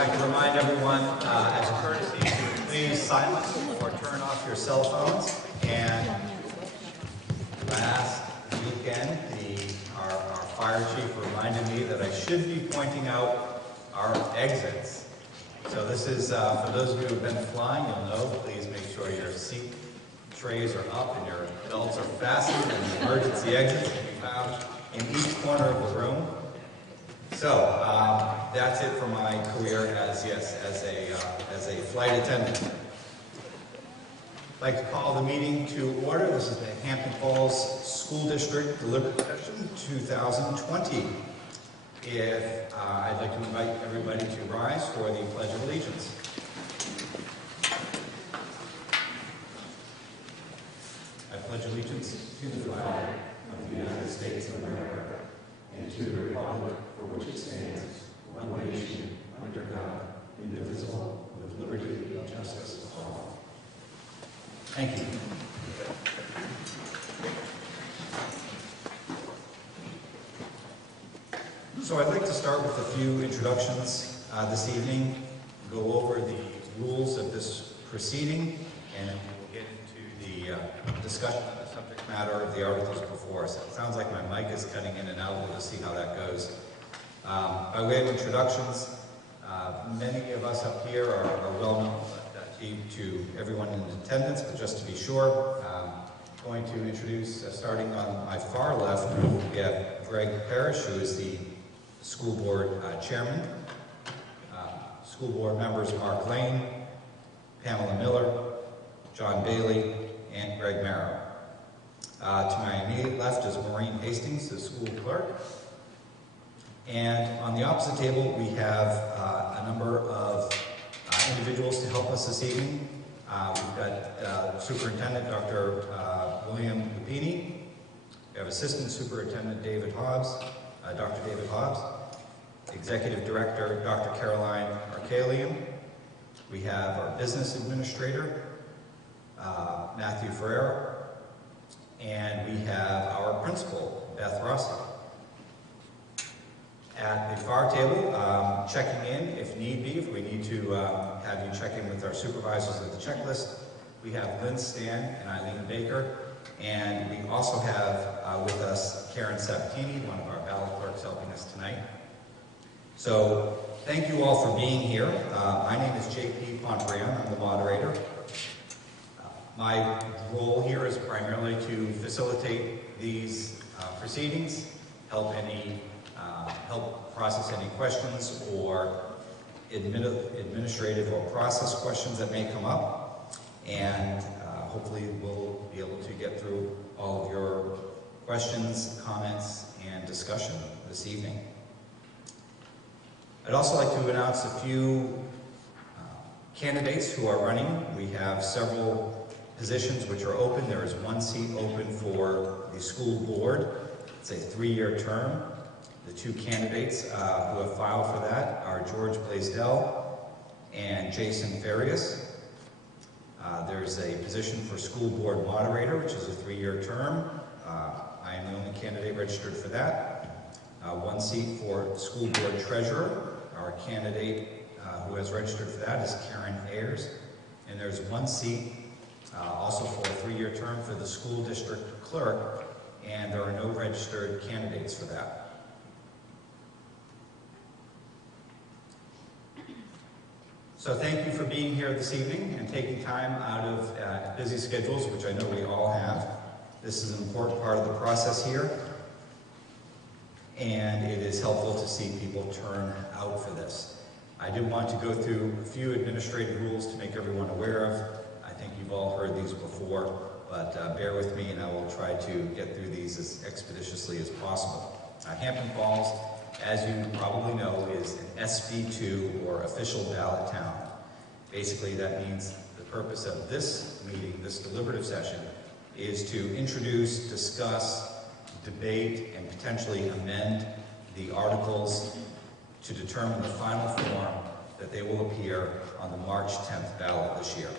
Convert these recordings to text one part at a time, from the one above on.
like to remind everyone, as a courtesy, to please silence or turn off your cell phones. And last weekend, our fire chief reminded me that I should be pointing out our exits. So this is, for those of you who have been flying, you'll know, please make sure your seat trays are up and your belts are fastened, and the emergency exits can be found in each corner of the room. So that's it for my career as a flight attendant. I'd like to call the meeting to order. This is the Hampton Falls School District Deliberative Session 2020. I'd like to invite everybody to rise for the Pledge of Allegiance. I pledge allegiance to the flag of the United States of America and to the republic for which it stands, one nation, under God, indivisible, with liberty and justice for all. Thank you. So I'd like to start with a few introductions this evening, go over the rules of this proceeding, and then we'll get into the discussion of the subject matter of the articles before us. It sounds like my mic is cutting in and out. We'll just see how that goes. By way of introductions, many of us up here are well known to everyone in attendance, but just to be sure, I'm going to introduce, starting on my far left, we have Greg Parrish, who is the school board chairman. School board members Mark Lane, Pamela Miller, John Bailey, and Greg Merrow. To my immediate left is Maureen Hastings, the school clerk. And on the opposite table, we have a number of individuals to help us this evening. We've got Superintendent Dr. William Lupini. We have Assistant Superintendent David Hobbs, Dr. David Hobbs. Executive Director Dr. Caroline Arcalian. We have our Business Administrator, Matthew Ferreira. And we have our Principal, Beth Rossi. At the far table, checking in if need be, if we need to have you check in with our supervisors at the checklist, we have Lynn Stan and Eileen Baker, and we also have with us Karen Sabatini, one of our ballot clerks helping us tonight. So thank you all for being here. My name is J.P. Pontbriand, I'm the moderator. My role here is primarily to facilitate these proceedings, help process any questions or administrative or process questions that may come up, and hopefully we'll be able to get through all of your questions, comments, and discussion this evening. I'd also like to announce a few candidates who are running. We have several positions which are open. There is one seat open for the school board. It's a 3-year term. The two candidates who have filed for that are George Blaisdell and Jason Farias. There's a position for school board moderator, which is a 3-year term. I am the only candidate registered for that. One seat for school board treasurer. Our candidate who has registered for that is Karen Ayers. And there's one seat also for a 3-year term for the school district clerk, and there are no registered candidates for that. So thank you for being here this evening and taking time out of busy schedules, which I know we all have. This is an important part of the process here, and it is helpful to see people turn out for this. I do want to go through a few administrative rules to make everyone aware of. I think you've all heard these before, but bear with me and I will try to get through these as expeditiously as possible. Hampton Falls, as you probably know, is an SB2 or official ballot town. Basically, that means the purpose of this meeting, this deliberative session, is to introduce, discuss, debate, and potentially amend the articles to determine the final form that they will appear on the March 10th ballot this year.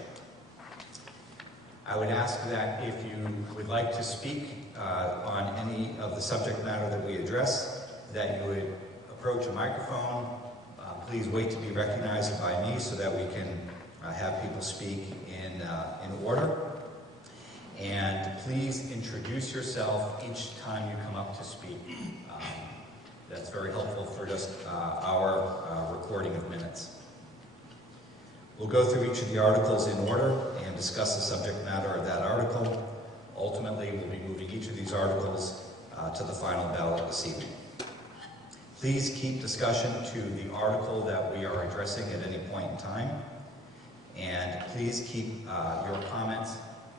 I would ask that if you would like to speak on any of the subject matter that we address, that you would approach a microphone, Please wait to be recognized by me so that we can have people speak in order. And please introduce yourself each time you come up to speak. That's very helpful for just our recording of minutes. We'll go through each of the articles in order and discuss the subject matter of that article. Ultimately, we'll be moving each of these articles to the final ballot this evening. Please keep discussion to the article that we are addressing at any point in time. And please keep your comments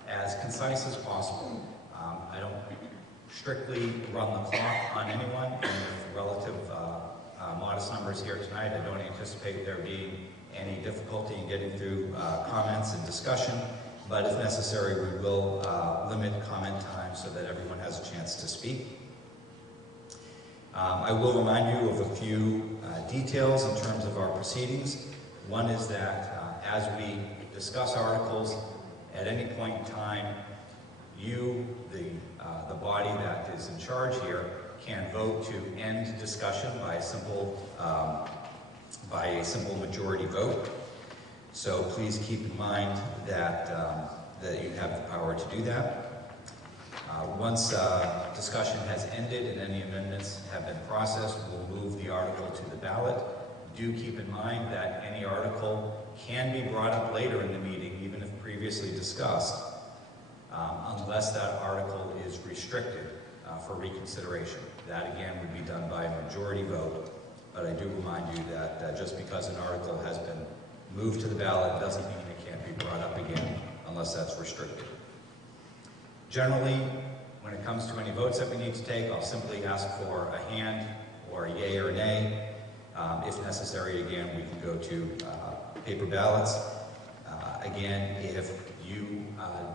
as concise as possible. I don't strictly run the clock on anyone, and with relative modest numbers here tonight, I don't anticipate there being any difficulty in getting through comments and discussion, but if necessary, we will limit comment time so that everyone has a chance to speak. I will remind you of a few details in terms of our proceedings. One is that as we discuss articles, at any point in time, you, the body that is in charge here, can vote to end discussion by a simple majority vote. So please keep in mind that that you have the power to do that. Once discussion has ended and any amendments have been processed, we'll move the article to the ballot. Do keep in mind that any article can be brought up later in the meeting, even if previously discussed, unless that article is restricted for reconsideration. That again would be done by a majority vote, but I do remind you that just because an article has been moved to the ballot doesn't mean it can't be brought up again unless that's restricted. Generally, when it comes to any votes that we need to take, I'll simply ask for a hand or a yay or a nay. If necessary, again, we can go to paper ballots. Again, if you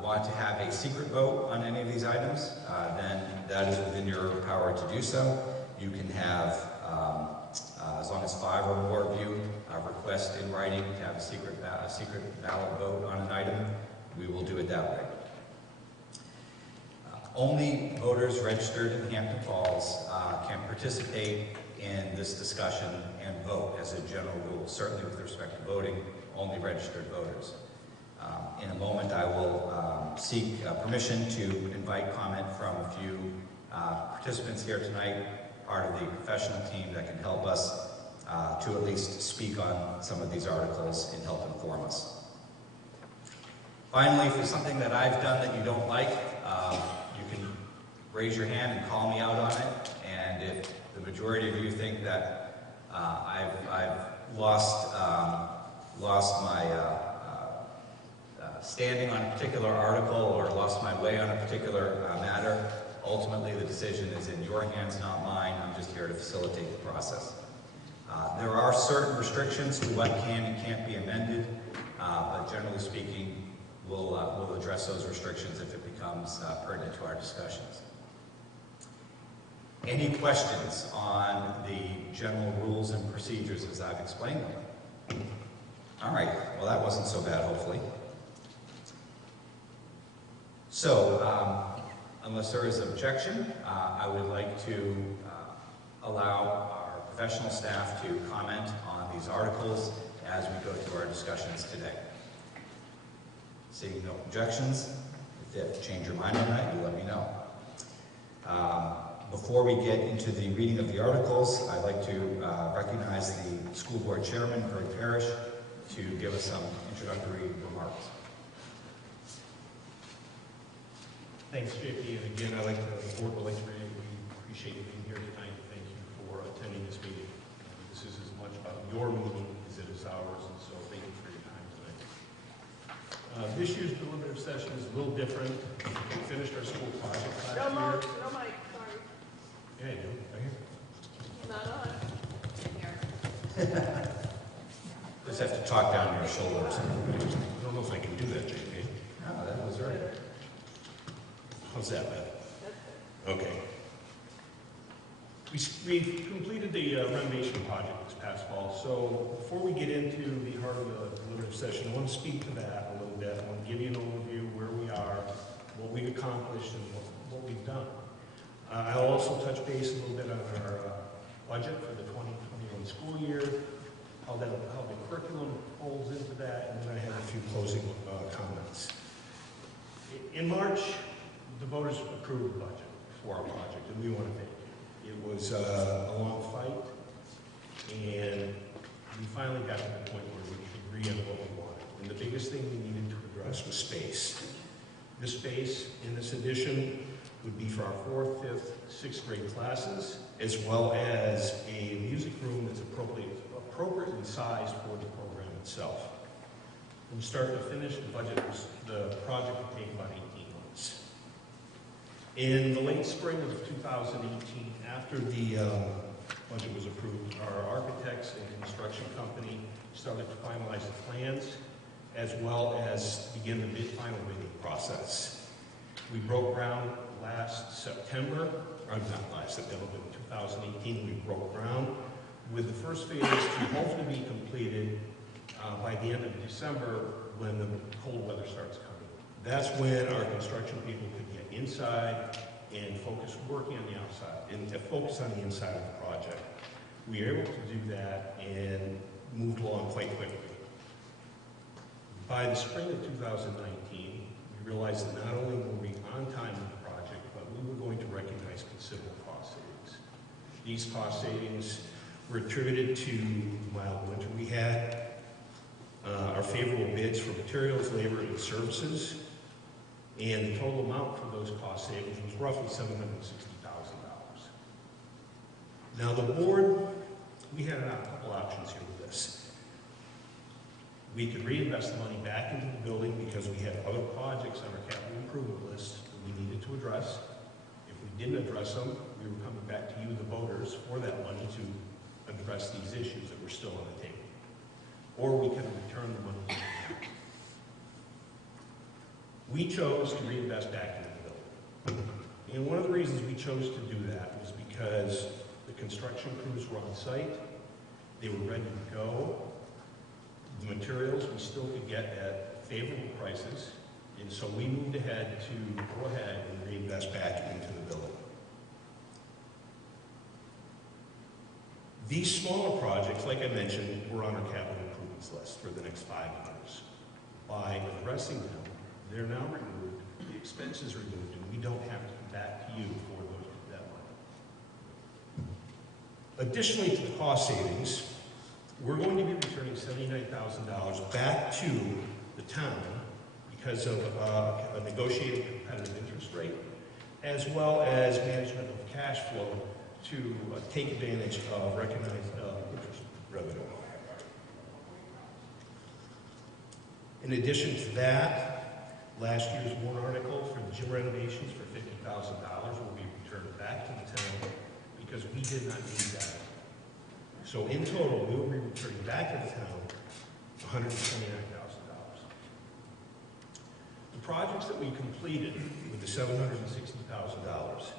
want to have a secret vote on any of these items, then that is within your power to do so. You can have, as long as 5 or more of you request in writing to have a secret ballot vote on an item, we will do it that way. Only voters registered in Hampton Falls can participate in this discussion and vote as a general rule. Certainly with respect to voting, only registered voters. In a moment, I will seek permission to invite comment from a few participants here tonight, part of the professional team that can help us to at least speak on some of these articles and help inform us. Finally, if there's something that I've done that you don't like, you can raise your hand and call me out on it. And if the majority of you think that I've lost my standing on a particular article or lost my way on a particular matter, ultimately the decision is in your hands, not mine. I'm just here to facilitate the process. There are certain restrictions to what can and can't be amended, but generally speaking, we'll address those restrictions if it becomes pertinent to our discussions. Any questions on the general rules and procedures as I've explained them? All right, well that wasn't so bad, hopefully. So, unless there is objection, I would like to allow our professional staff to comment on these articles as we go through our discussions today. Seeing no objections, if you have to change your mind on that, you let me know. Before we get into the reading of the articles, I'd like to recognize the school board chairman, Greg Parrish, to give us some introductory remarks. Thanks, JP. And again, the board would like to really appreciate you being here tonight. Thank you for attending this meeting. This is as much about your meeting as it is ours, and so thank you for your time tonight. This year's deliberative session is a little different. We finished our school project last year. No mic, sorry. Yeah, you do. Right here. Not on. Just have to talk down your shoulders. I don't know if I can do that, JP. No, that was right. How's that, Beth? Okay. We completed the renovation project this past fall, so before we get into the heart of the deliberative session, I want to speak to that a little bit. I want to give you an overview of where we are, what we've accomplished, and what we've done. I'll also touch base a little bit on our budget for the 2021 school year, how the curriculum folds into that, and then I have a few closing comments. In March, the voters approved the budget for our project, and we want to thank you. It was a long fight, and we finally got to the point where we could agree on what we wanted. And the biggest thing we needed to address was space. This space in this edition would be for our 4th, 5th, 6th grade classes, as well as a music room that's appropriately sized for the program itself. From start to finish, the project would take about 18 months. In the late spring of 2018, after the budget was approved, our architects and construction company started to finalize the plans, as well as begin the final bidding process. We broke ground last September, or not last September, but in 2018 we broke ground, with the first phase to hopefully be completed by the end of December when the cold weather starts coming. That's when our construction people could get inside and focus working on the outside, and focus on the inside of the project. We were able to do that and moved along quite quickly. By the spring of 2019, we realized that not only were we on time with the project, but we were going to recognize considerable cost savings. These cost savings were attributed to the mild winter we had, our favorable bids for materials, labor, and services, and the total amount for those cost savings was roughly $760,000. Now the board, we had a couple options here with this. We could reinvest the money back into the building because we had other projects on our capital improvement list that we needed to address. If we didn't address them, we were coming back to you, the voters, for that money to address these issues that were still on the table. Or we could return the money to the town. We chose to reinvest back into the building. And one of the reasons we chose to do that was because the construction crews were on site, they were ready to go. The materials we still could get at favorable prices, and so we moved ahead to go ahead and reinvest back into the building. These smaller projects, like I mentioned, were on our capital improvements list for the next 5 years. By addressing them, they're now removed, the expenses removed, and we don't have to come back to you for that money. Additionally to the cost savings, we're going to be returning $79,000 back to the town because of a negotiated competitive interest rate, as well as management of cash flow to take advantage of recognized interest revenue. In addition to that, last year's warrant article for the gym renovations for $50,000 will be returned back to the town because we did not need that. So in total, we will be returning back to the town $129,000. The projects that we completed with the $760,000,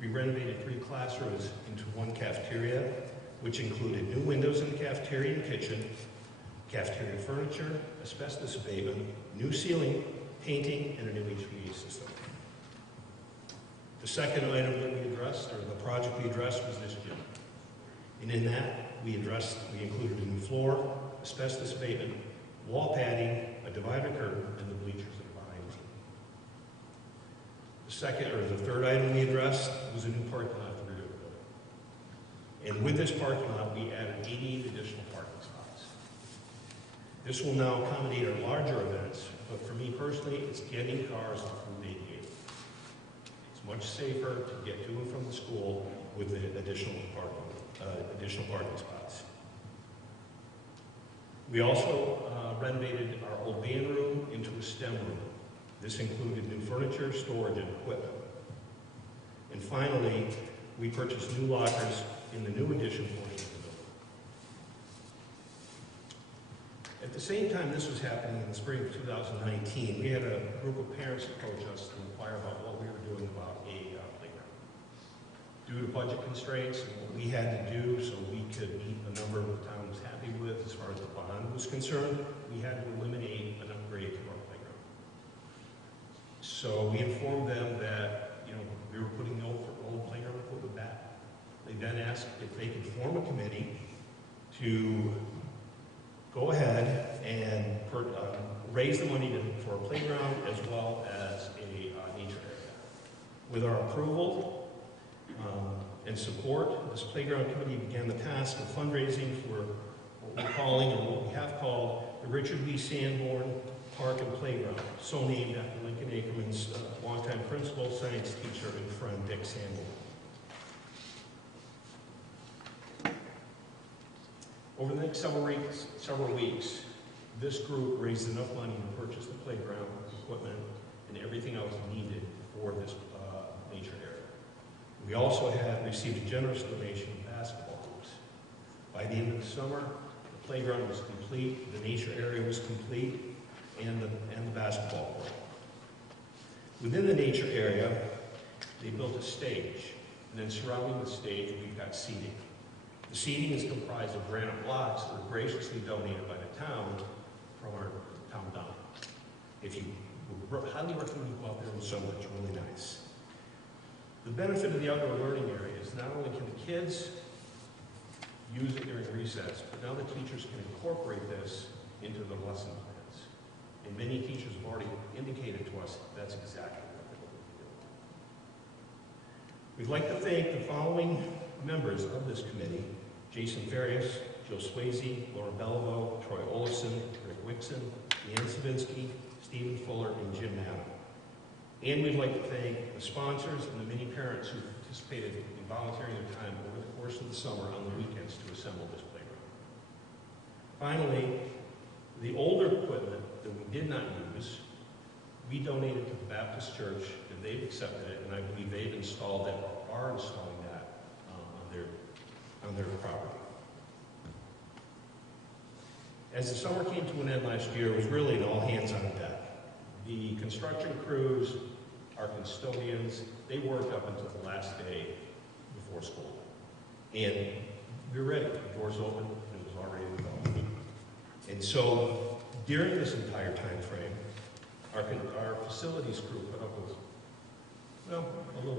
we renovated 3 classrooms into 1 cafeteria, which included new windows in the cafeteria and kitchen, cafeteria furniture, asbestos abatement, new ceiling, painting, and a new HVAC system. The second item that we addressed, or the project we addressed, was this gym. And in that, we included a new floor, asbestos abatement, wall padding, a divider curtain, and the bleachers that are behind me. The third item we addressed was a new parking lot at the rear of the building. And with this parking lot, we added 88 additional parking spots. This will now accommodate our larger events, but for me personally, it's getting cars off Route 88. It's much safer to get to and from the school with the additional parking spots. We also renovated our old band room into a STEM room. This included new furniture, storage, and equipment. And finally, we purchased new lockers in the new addition portion of the building. At the same time this was happening in the spring of 2019, we had a group of parents approach us to inquire about what we were doing about a playground. Due to budget constraints and what we had to do so we could meet the number the town was happy with as far as the bond was concerned, we had to eliminate an upgrade to our playground. So we informed them that, we were putting the old playground equipment back. They then asked if they could form a committee to go ahead and raise the money for a playground as well as a nature area. With our approval and support, this playground committee began the task of fundraising for what we're calling, or what we have called, the Richard B. Sanborn Park and Playground, so named after Lincoln Ackerman's longtime principal, science teacher, and friend, Dick Sanborn. Over the next several weeks, this group raised enough money to purchase the playground, equipment, and everything else needed for this nature area. We also had received a generous donation of basketball hoops. By the end of the summer, the playground was complete, the nature area was complete, and the basketball court. Within the nature area, they built a stage, and then surrounding the stage, we've got seating. The seating is comprised of granite blocks that were graciously donated by the town from our town dump. If you would highly recommend you go out there in the summer, it's really nice. The benefit of the outdoor learning area is not only can the kids use it during recess, but now the teachers can incorporate this into their lesson plans. And many teachers have already indicated to us that's exactly what they're going to do. We'd like to thank the following members of this committee: Jason Farias, Joe Swayze, Laura Bellevaux, Troy Olafson, Rick Wixon, Leanne Savinsky, Stephen Fuller, and Jim Madden. And we'd like to thank the sponsors and the many parents who participated in volunteering their time over the course of the summer on the weekends to assemble this playground. Finally, the older equipment that we did not use, we donated to the Baptist Church, and they've accepted it, and I believe they've installed it or are installing that on their property. As the summer came to an end last year, it was really an all hands on deck. The construction crews, our custodians, they worked up until the last day before school. And we were ready. The doors opened, and it was all ready to go. And so during this entire time frame, our facilities crew put up with, well,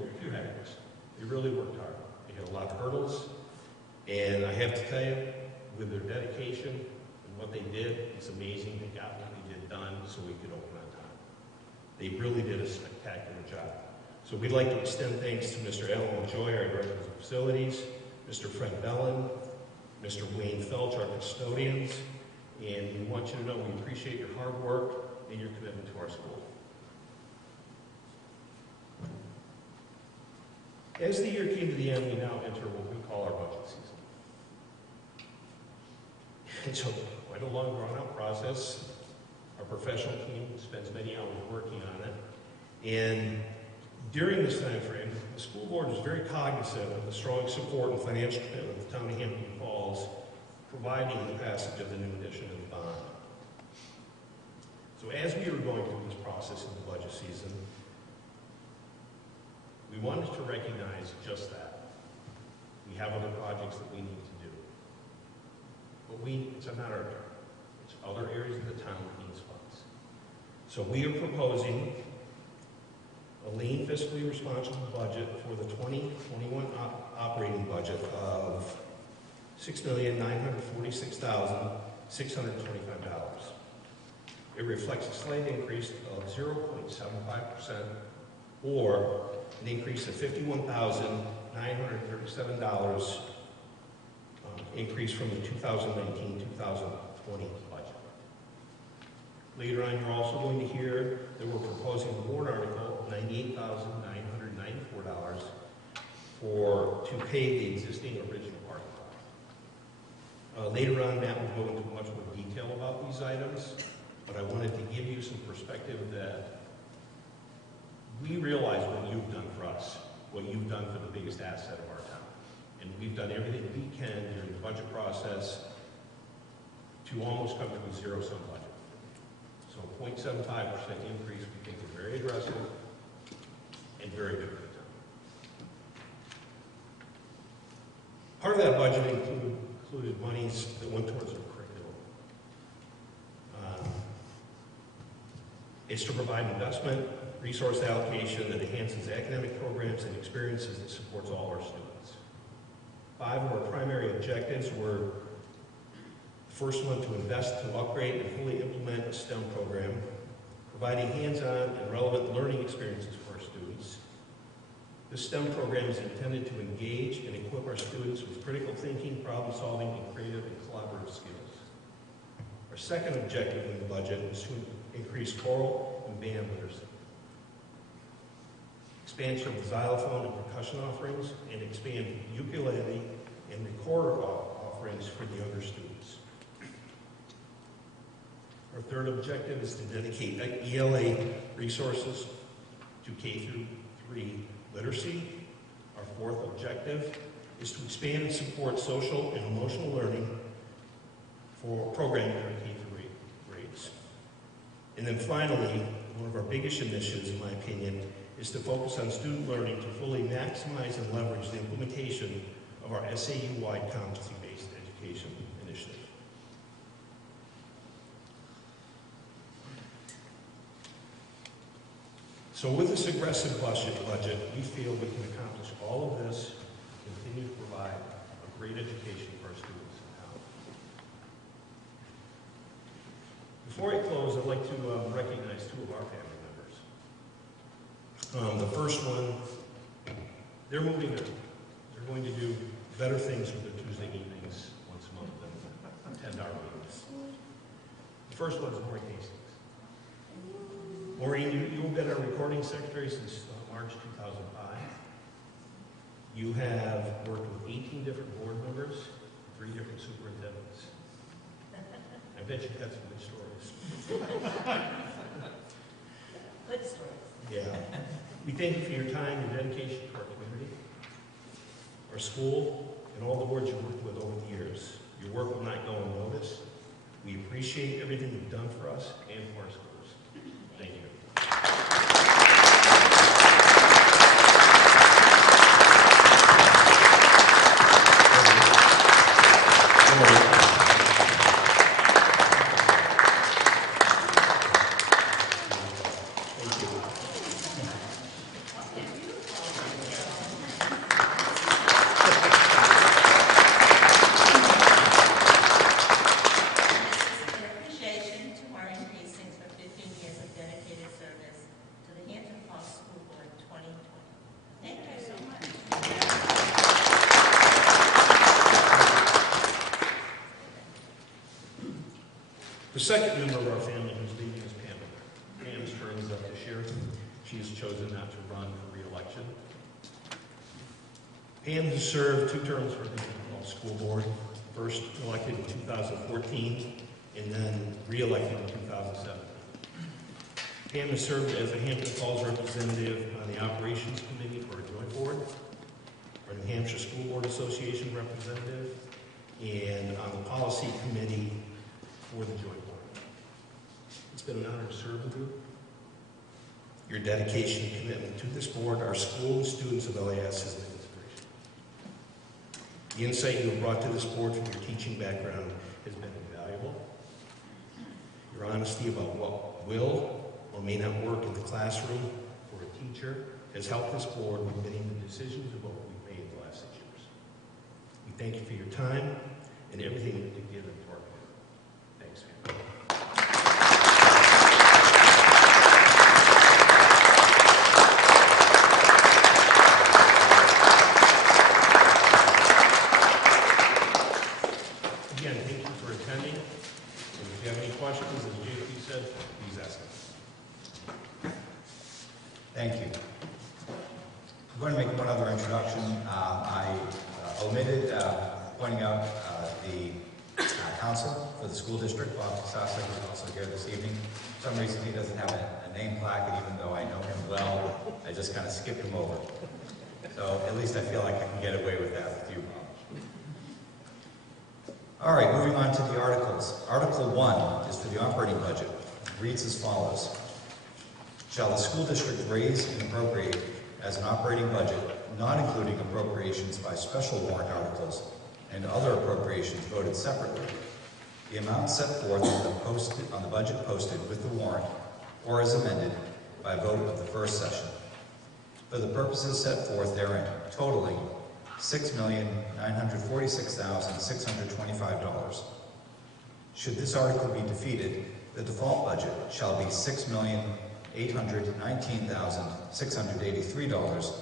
a few headaches. They really worked hard. They hit a lot of hurdles. And I have to tell you, with their dedication and what they did, it's amazing. They got what they did done so we could open on time. They really did a spectacular job. So we'd like to extend thanks to Mr. Alan Joy, our Director of Facilities, Mr. Fred Bellin, Mr. Wayne Felch, our custodians, and we want you to know we appreciate your hard work and your commitment to our school. As the year came to the end, we now enter what we call our budget season. It's quite a long, drawn-out process. Our professional team spends many hours working on it. And during this time frame, the school board was very cognizant of the strong support and financial commitment of the town of Hampton Falls, providing the passage of the new edition of the bond. So as we were going through this process in the budget season, we wanted to recognize just that. We have other projects that we need to do. But it's not our turn. It's other areas of the town that needs funds. So we are proposing a lean, fiscally responsible budget for the 2021 operating budget of $6,946,625. It reflects a slight increase of 0.75%, or an increase of $51,937 increase from the 2019-2020 budget. Later on, you're also going to hear that we're proposing a warrant article of $98,994 to pay the existing original parking lot. Later on, Matt will go into much more detail about these items, but I wanted to give you some perspective that we realize what you've done for us, what you've done for the biggest asset of our town. And we've done everything we can during the budget process to almost come to a zero-sum budget. So a 0.75% increase we think is very aggressive and very good for the town. Part of that budget included monies that went towards our curriculum. It's to provide investment, resource allocation that enhances academic programs and experiences that supports all our students. 5 of our primary objectives were, First one, to invest to upgrade and fully implement a STEM program, providing hands-on and relevant learning experiences for our students. This STEM program is intended to engage and equip our students with critical thinking, problem solving, and creative and collaborative skills. Our second objective in the budget is to increase choral and band literacy. Expansion of xylophone and percussion offerings, and expand ukulele and recorder offerings for the younger students. Our third objective is to dedicate ELA resources to K-3 literacy. Our fourth objective is to expand and support social and emotional learning for programming in our K-3 grades. And then finally, one of our biggest initiatives, in my opinion, is to focus on student learning to fully maximize and leverage the implementation of our SAU-wide competency-based education initiative. So with this aggressive budget, we feel we can accomplish all of this and continue to provide a great education for our students in town. Before I close, I'd like to recognize two of our family members. The first one, they're moving there. They're going to do better things with their Tuesday evenings once a month than attend our meetings. The first one is Maureen Hastings. Maureen, you've been our recording secretary since March 2005. You have worked with 18 different board members, 3 different superintendents. I bet you've got some good stories. Good stories. Yeah. We thank you for your time, your dedication to our community, our school, and all the boards you've worked with over the years. Your work will not go unnoticed. We appreciate everything you've done for us and for our schools. Thank you. The second member of our family who's leaving is Pam. Pam's term is up this year. She has chosen not to run for re-election. Pam has served 2 terms for the Hampton School Board, first elected in 2014 and then re-elected in 2017. Pam has served as a Hampton Falls representative on the Operations Committee for a joint board, our New Hampshire School Board Association representative, and on the Policy Committee for the joint board. It's been an honor to serve with you. Your dedication and commitment to this board, our school, and students of LAS has been inspirational. The insight you have brought to this board from your teaching background has been invaluable. Your honesty about what will or may not work in the classroom for a teacher has helped this board with many of the decisions of what we've made in the last 6 years. We thank you for your time and everything that you've given to our community. Thanks, man. Again, thank you for attending. And if you have any questions, as JP said, please ask us. Thank you. I'm going to make one other introduction. I omitted pointing out the council for the school district, Bob Sasa, who's also here this evening. For some reason, he doesn't have a name plaque, and even though I know him well, I just kind of skipped him over. So at least I feel like I can get away with that with you, Bob. All right, moving on to the articles. Article 1 is for the operating budget. It reads as follows. Shall the school district raise and appropriate as an operating budget, not including appropriations by special warrant articles and other appropriations voted separately, the amount set forth on the budget posted with the warrant or as amended by vote of the first session, for the purposes set forth therein, totaling $6,946,625. Should this article be defeated, the default budget shall be $6,819,683,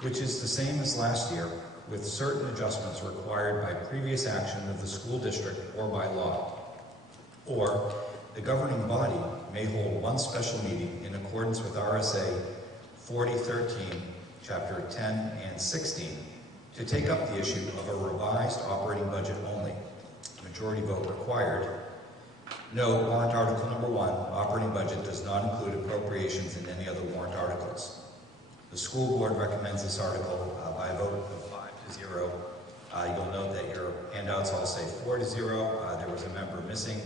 which is the same as last year, with certain adjustments required by previous action of the school district or by law. Or, the governing body may hold one special meeting in accordance with RSA 4013, Chapter 10 and 16, to take up the issue of a revised operating budget only. Majority vote required. No, warrant article number 1, operating budget, does not include appropriations in any other warrant articles. The school board recommends this article by a vote of 5-0. You'll note that your handouts all say 4-0. There was a member missing,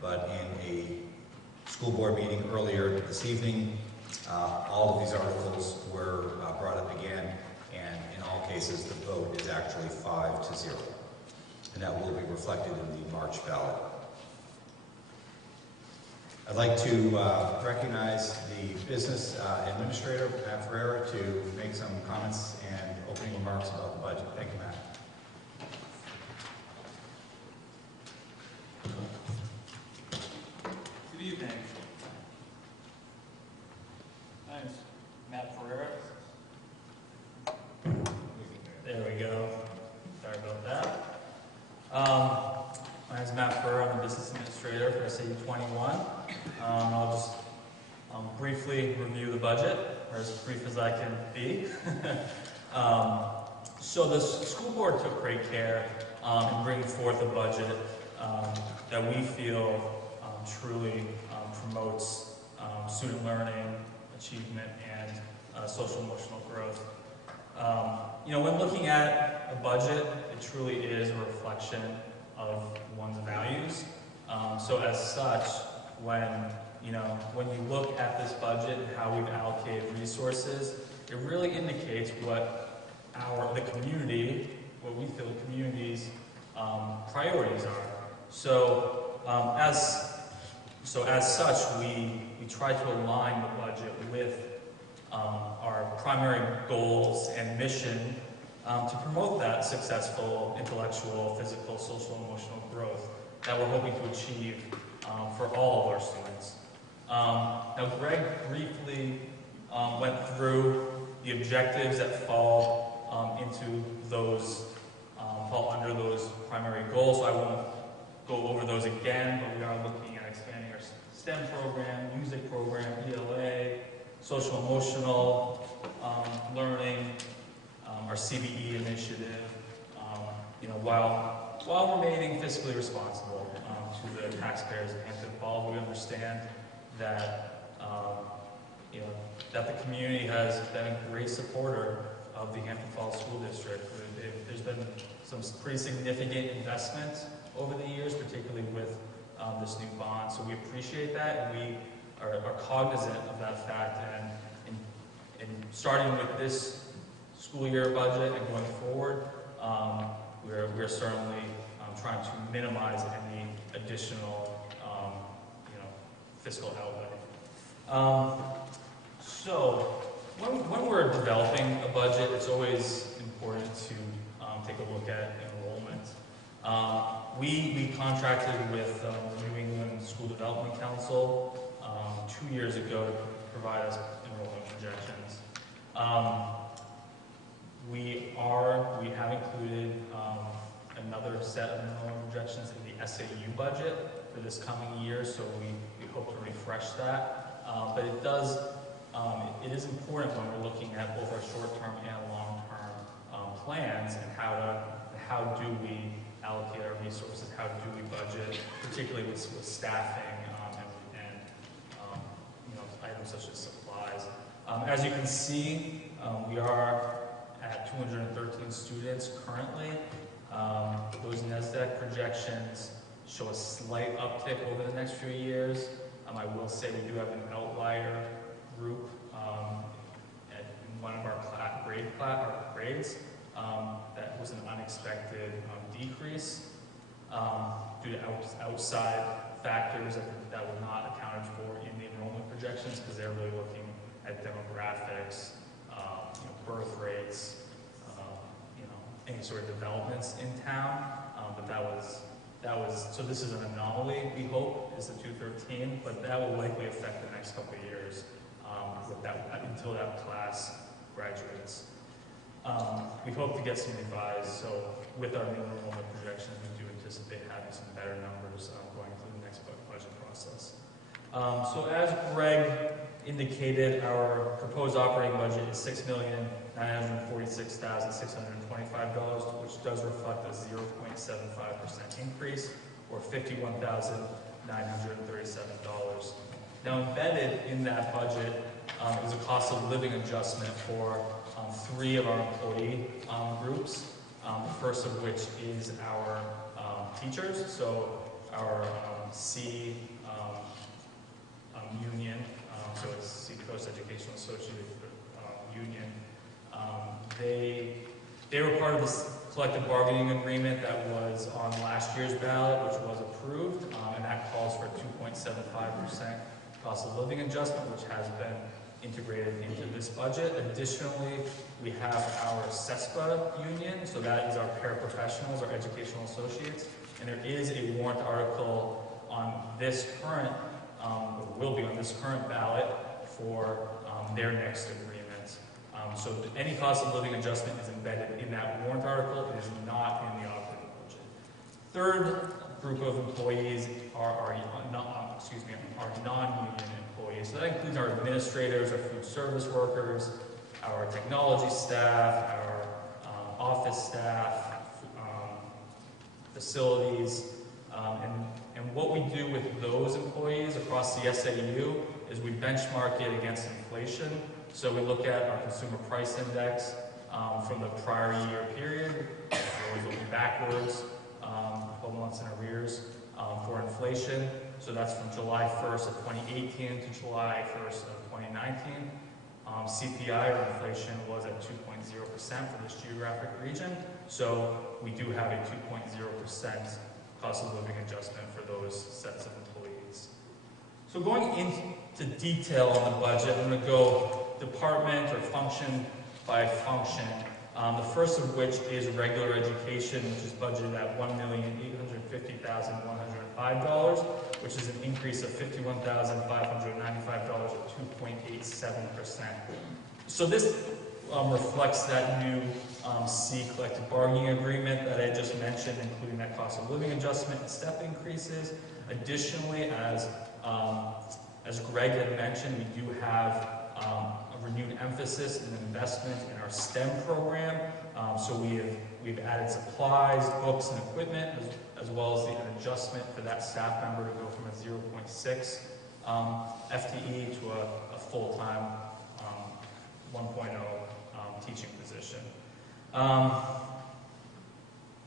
but in a school board meeting earlier this evening, all of these articles were brought up again, and in all cases the vote is actually 5-0. And that will be reflected in the March ballot. I'd like to recognize the business administrator, Matt Ferreira, to make some comments and opening remarks about the budget. Thank you, Matt. Good evening. My name's Matt Ferreira. There we go. Sorry about that. My name is Matt Ferrer. I'm the business administrator for SAU 21. I'll just briefly review the budget, or as brief as I can be. So the school board took great care in bringing forth a budget that we feel truly promotes student learning, achievement, and social emotional growth. When looking at a budget, it truly is a reflection of one's values. So as such, when you look at this budget and how we've allocated resources, it really indicates what the community, what we feel the community's priorities are. So as such, we try to align the budget with our primary goals and mission to promote that successful intellectual, physical, social, emotional growth that we're hoping to achieve for all of our students. Now, Greg briefly went through the objectives that fall fall under those primary goals, so I won't go over those again, but we are looking at expanding our STEM program, music program, ELA, social emotional learning, our CBE initiative, while remaining fiscally responsible to the taxpayers of Hampton Falls. We understand that that the community has been a great supporter of the Hampton Falls School District. There's been some pretty significant investments over the years, particularly with this new bond. So we appreciate that, and we are cognizant of that fact. And starting with this school year budget and going forward, we're certainly trying to minimize any additional fiscal outlay. So when we're developing a budget, it's always important to take a look at enrollment. We contracted with the New England School Development Council 2 years ago to provide us enrollment projections. We have included another set of enrollment projections in the SAU budget for this coming year, so we hope to refresh that. But it is important when we're looking at both our short-term and long-term plans and how do we allocate our resources, how do we budget, particularly with staffing and items such as supplies. As you can see, we are at 213 students currently. Those NSDAQ projections show a slight uptick over the next few years. I will say we do have an outlier group in one of our grades that was an unexpected decrease due to outside factors that were not accounted for in the enrollment projections, because they're really looking at demographics, birth rates, any sort of developments in town. But that was so this is an anomaly, we hope, is the 213, but that will likely affect the next couple of years until that class graduates. We hope to get some revised, so with our new enrollment projections, we do anticipate having some better numbers going through the next budget process. So as Greg indicated, our proposed operating budget is $6,946,625, which does reflect a 0.75% increase, or $51,937. Now embedded in that budget is a cost of living adjustment for 3 of our employee groups. The first of which is our teachers, so our C union, so it's Seacoast Educational Associates Union. They were part of this collective bargaining agreement that was on last year's ballot, which was approved, and that calls for a 2.75% cost of living adjustment, which has been integrated into this budget. Additionally, we have our CESPA union, so that is our paraprofessionals, our educational associates, and there is a warrant article on this current, or will be on this current ballot for their next agreement. So any cost of living adjustment is embedded in that warrant article. It is not in the operating budget. Third group of employees are our non-union employees. So that includes our administrators, our food service workers, our technology staff, our office staff, facilities, and what we do with those employees across the SAU is we benchmark it against inflation. So we look at our consumer price index from the prior year period, always looking backwards, 12 months in arrears for inflation. So that's from July 1st of 2018 to July 1st of 2019. CPI, or inflation, was at 2.0% for this geographic region. So we do have a 2.0% cost of living adjustment for those sets of employees. So going into detail on the budget, I'm going to go department or function by function. The first of which is regular education, which is budgeted at $1,850,105, which is an increase of $51,595 or 2.87%. So this reflects that new C collective bargaining agreement that I just mentioned, including that cost of living adjustment and step increases. Additionally, as Greg had mentioned, we do have a renewed emphasis and investment in our STEM program. So we've added supplies, books, and equipment, as well as an adjustment for that staff member to go from a 0.6 FTE to a full-time 1.0 teaching position.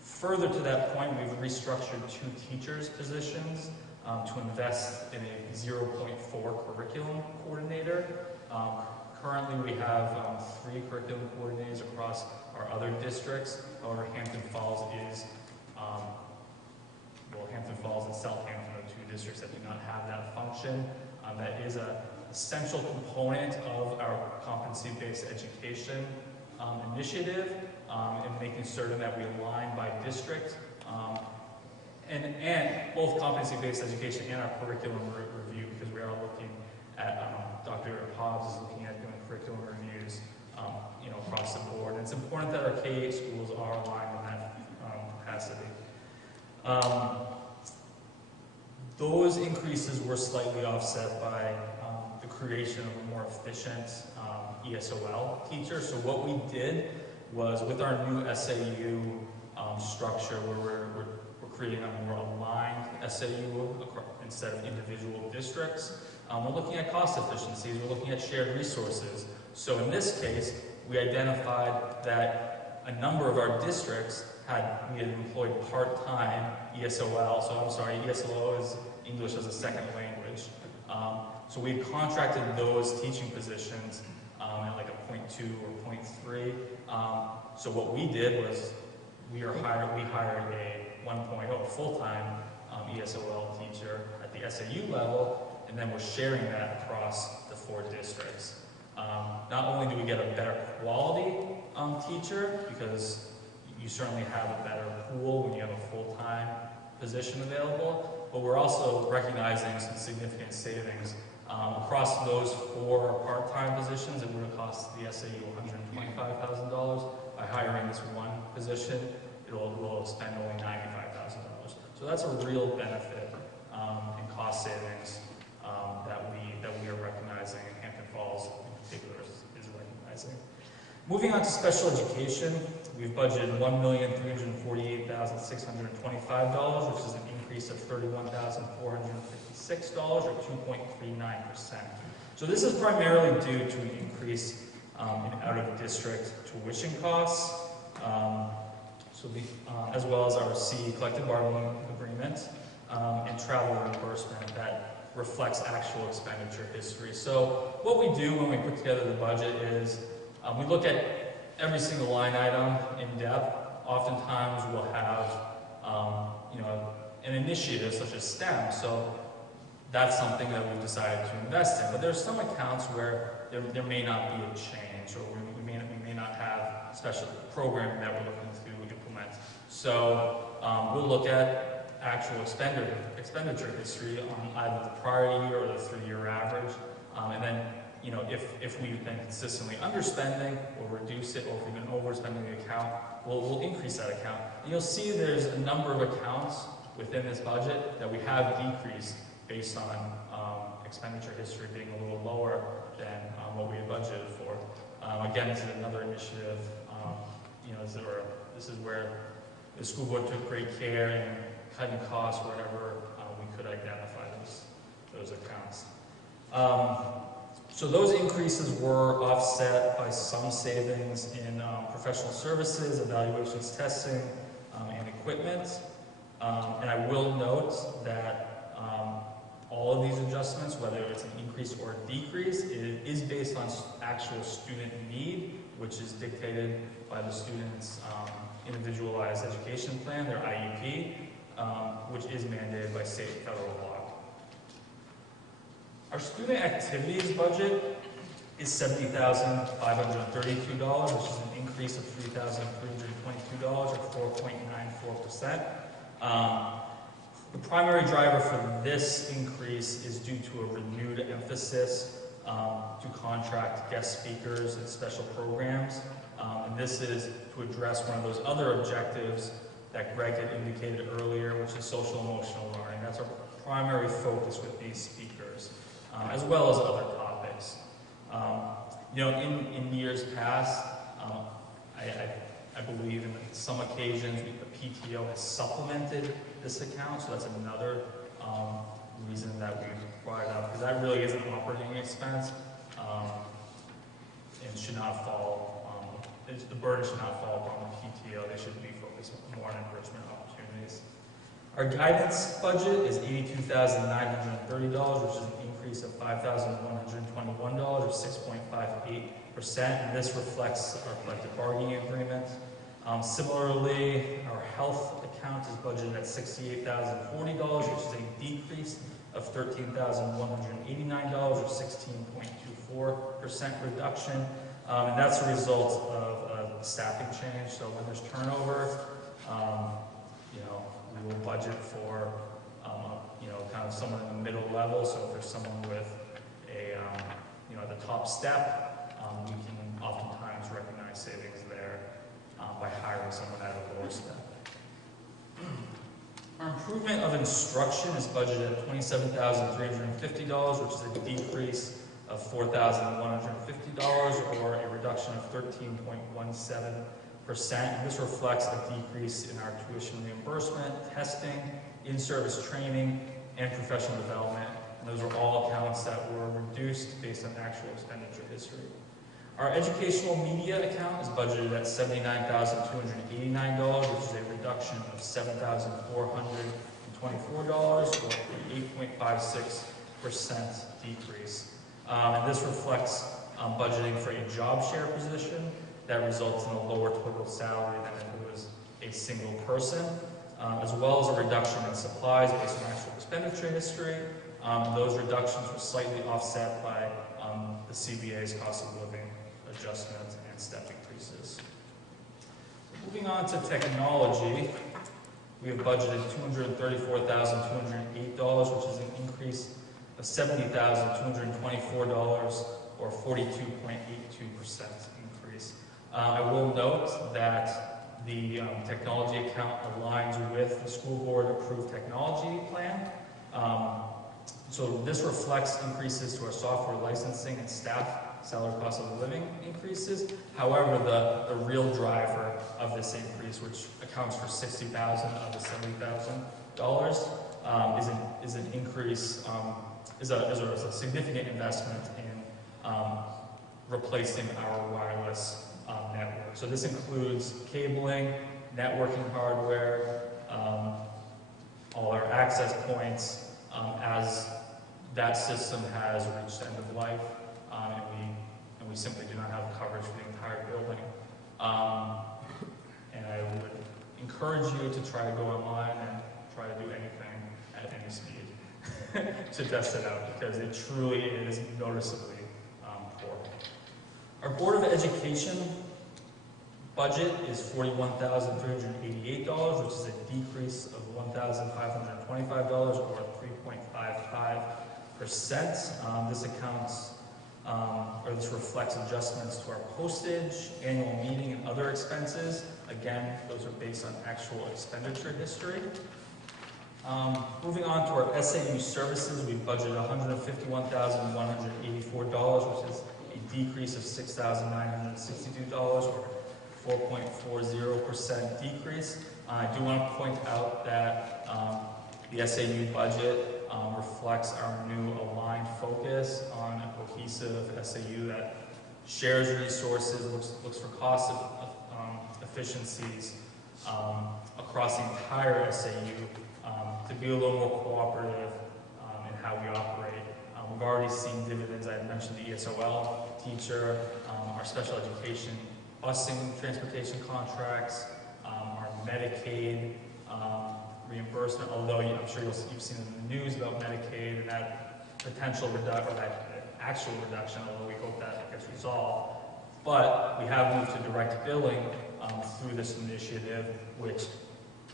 Further to that point, we've restructured 2 teachers' positions to invest in a 0.4 curriculum coordinator. Currently, we have 3 curriculum coordinators across our other districts. However, Hampton Falls and Southampton are 2 districts that do not have that function. That is an essential component of our competency-based education initiative, and making certain that we align by district, and both competency-based education and our curriculum review, because we are looking at, Dr. Hobbs is looking at doing curriculum reviews, across the board. And it's important that our K-8 schools are aligned in that capacity. Those increases were slightly offset by the creation of a more efficient ESOL teacher. So what we did was, with our new SAU structure, where we're creating a more aligned SAU instead of individual districts, we're looking at cost efficiencies, we're looking at shared resources. So in this case, we identified that a number of our districts we had employed part-time ESOL. So ESOL is English as a second language. So we had contracted those teaching positions at like a 0.2 or 0.3. So what we did was we hired a 1.0 full-time ESOL teacher at the SAU level, and then we're sharing that across the 4 districts. Not only do we get a better quality teacher, because you certainly have a better pool when you have a full-time position available, but we're also recognizing some significant savings. Across those 4 part-time positions, it would have cost the SAU $125,000. By hiring this one position, we'll spend only $95,000. So that's a real benefit in cost savings that we are recognizing, and Hampton Falls in particular is recognizing. Moving on to special education, we've budgeted $1,348,625, which is an increase of $31,456, or 2.39%. So this is primarily due to an increase in out-of-district tuition costs, as well as our C collective bargaining agreement and travel reimbursement that reflects actual expenditure history. So what we do when we put together the budget is we look at every single line item in depth. Oftentimes we'll have an initiative such as STEM, so that's something that we've decided to invest in. But there's some accounts where there may not be a change, or we may not have a special program that we're looking to implement. So we'll look at actual expenditure history on either the prior year or the 3-year average, and then if we've been consistently underspending, we'll reduce it, or if we've been overspending the account, we'll increase that account. And you'll see there's a number of accounts within this budget that we have decreased based on expenditure history being a little lower than what we had budgeted for. Again, this is another initiative. This is where the school board took great care in cutting costs wherever we could identify those accounts. So those increases were offset by some savings in professional services, evaluations, testing, and equipment. And I will note that all of these adjustments, whether it's an increase or a decrease, it is based on actual student need, which is dictated by the student's individualized education plan, their IEP, which is mandated by state and federal law. Our student activities budget is $70,532, which is an increase of $3,322, or 4.94%. The primary driver for this increase is due to a renewed emphasis to contract guest speakers and special programs. And this is to address one of those other objectives that Greg had indicated earlier, which is social emotional learning. That's our primary focus with these speakers, as well as other topics. In years past, I believe in some occasions the PTO has supplemented this account, so that's another reason that we brought it up, because that really is an operating expense and should not fall, the burden should not fall upon the PTO. They should be focused more on enrichment opportunities. Our guidance budget is $82,930, which is an increase of $5,121, or 6.58%, and this reflects our collective bargaining agreement. Similarly, our health account is budgeted at $68,040, which is a decrease of $13,189, or 16.24% reduction. And that's a result of a staffing change. So when there's turnover, we will budget for kind of someone in the middle level. So if there's someone with a the top step, we can oftentimes recognize savings there by hiring someone at a lower step. Our improvement of instruction is budgeted at $27,350, which is a decrease of $4,150, or a reduction of 13.17%. And this reflects a decrease in our tuition reimbursement, testing, in-service training, and professional development. And those are all accounts that were reduced based on actual expenditure history. Our educational media account is budgeted at $79,289, which is a reduction of $7,424, or an 8.56% decrease. And this reflects budgeting for a job share position that results in a lower total salary than if it was a single person, as well as a reduction in supplies based on actual expenditure history. Those reductions were slightly offset by the CBA's cost of living adjustments and step increases. Moving on to technology, we have budgeted $234,208, which is an increase of $70,224, or 42.82% increase. I will note that the technology account aligns with the school board approved technology plan. So this reflects increases to our software licensing and staff salary cost of living increases. However, the real driver of this increase, which accounts for $60,000 of the $70,000, is an increase, is a significant investment in replacing our wireless network. So this includes cabling, networking hardware, all our access points, as that system has reached end of life, and we simply do not have coverage for the entire building. And I would encourage you to try to go online and try to do anything at any speed to test it out, because it truly is noticeably poor. Our Board of Education budget is $41,388, which is a decrease of $1,525, or 3.55%. This accounts, or this reflects adjustments to our postage, annual meeting, and other expenses. Again, those are based on actual expenditure history. Moving on to our SAU services, we budgeted $151,184, which is a decrease of $6,962, or 4.40% decrease. I do want to point out that the SAU budget reflects our new aligned focus on a cohesive SAU that shares resources, looks for cost efficiencies across the entire SAU, to be a little more cooperative in how we operate. We've already seen dividends. I had mentioned the ESOL teacher, our special education busing transportation contracts, our Medicaid reimbursement, although I'm sure you've seen in the news about Medicaid and that potential reduction, or that actual reduction, although we hope that gets resolved. But we have moved to direct billing through this initiative, which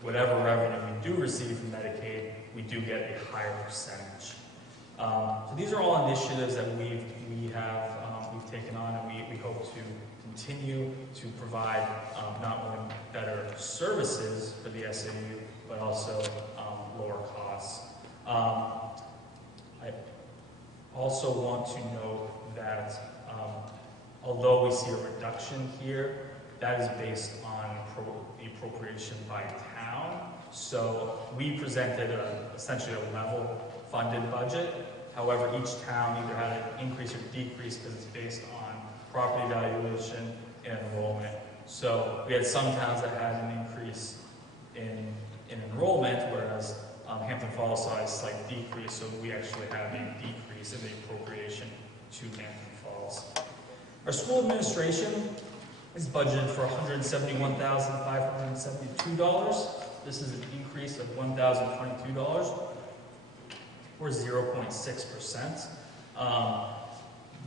whatever revenue we do receive from Medicaid, we do get a higher percentage. So these are all initiatives that we've taken on, and we hope to continue to provide not only better services for the SAU, but also lower costs. I also want to note that although we see a reduction here, that is based on the appropriation by town. So we presented essentially a level funded budget. However, each town either had an increase or decrease because it's based on property valuation and enrollment. So we had some towns that had an increase in enrollment, whereas Hampton Falls saw a slight decrease, so we actually have a decrease in the appropriation to Hampton Falls. Our school administration is budgeted for $171,572. This is an increase of $1,022, or 0.6%.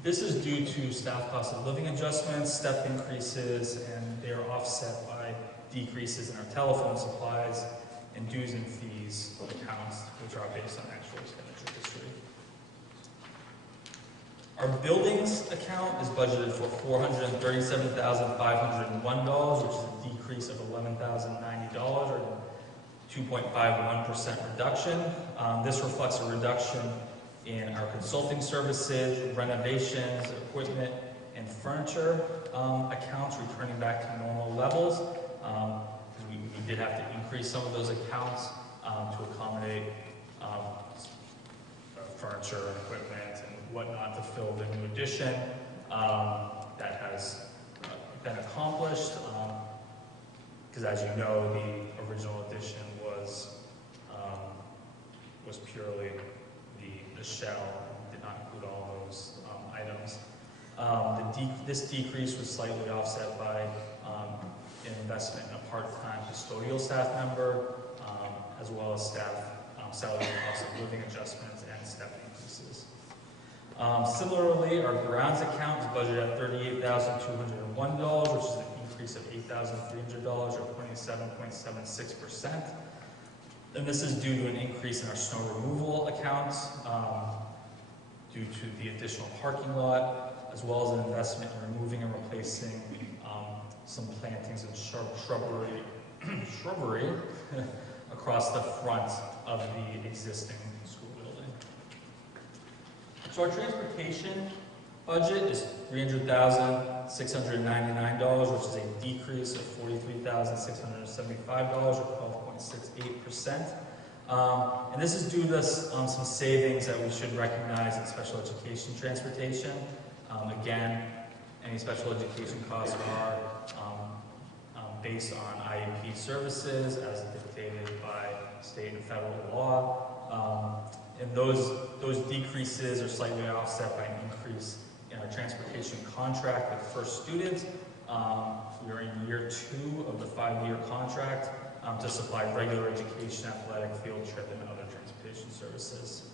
This is due to staff cost of living adjustments, step increases, and they are offset by decreases in our telephone supplies and dues and fees accounts, which are based on actual expenditure history. Our buildings account is budgeted for $437,501, which is a decrease of $11,090, or 2.51% reduction. This reflects a reduction in our consulting services, renovations, equipment, and furniture accounts returning back to normal levels. We did have to increase some of those accounts to accommodate furniture, equipment, and whatnot to fill the new addition. That has been accomplished because, as you know, the original addition was purely the shell, did not include all those items. This decrease was slightly offset by an investment in a part-time custodial staff member, as well as staff salary and cost of living adjustments and step increases. Similarly, our grounds account is budgeted at $38,201, which is an increase of $8,300, or 27.76%. And this is due to an increase in our snow removal accounts, due to the additional parking lot, as well as an investment in removing and replacing some plantings and shrubbery across the front of the existing school building. So our transportation budget is $300,699, which is a decrease of $43,675, or 12.68%. And this is due to some savings that we should recognize in special education transportation. Again, any special education costs are based on IEP services as dictated by state and federal law. And those decreases are slightly offset by an increase in our transportation contract with First Student. We are in year 2 of the 5-year contract to supply regular education, athletic, field trip, and other transportation services.